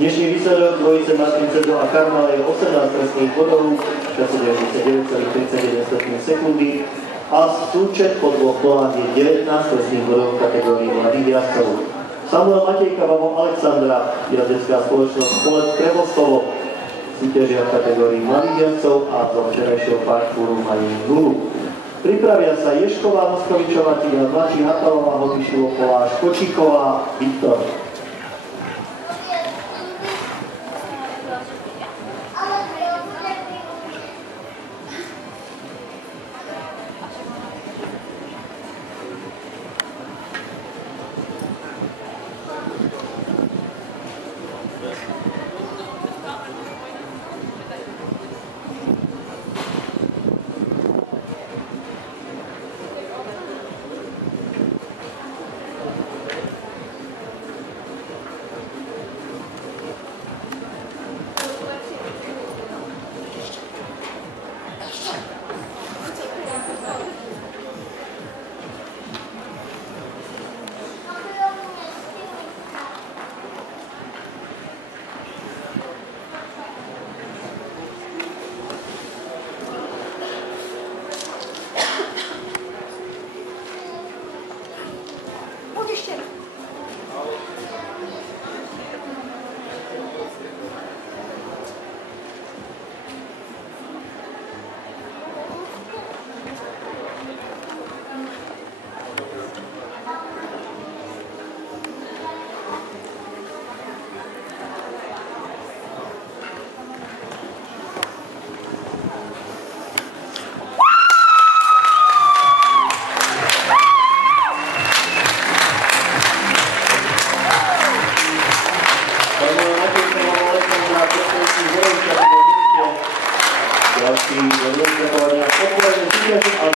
Dnešný výsledok dvojice Martin Cedo a Karmala je 18 trestných bodov, 99,31 sekundy a súčet po dvoch kolách je 19 trestných bodov v kategórii mladých jazdcov. Samuel Matejka, Babo Alexandra, jazdecká spoločnosť Spolec Prebostovo, súťažia v kategórii mladých jazdcov a zo včerajšieho parkouru majú nulu. Pripravia sa Ješková, Moskovičová, Tina Mladší, Hatalová, Hopišilo, Poláš, Kočíková, Viktor.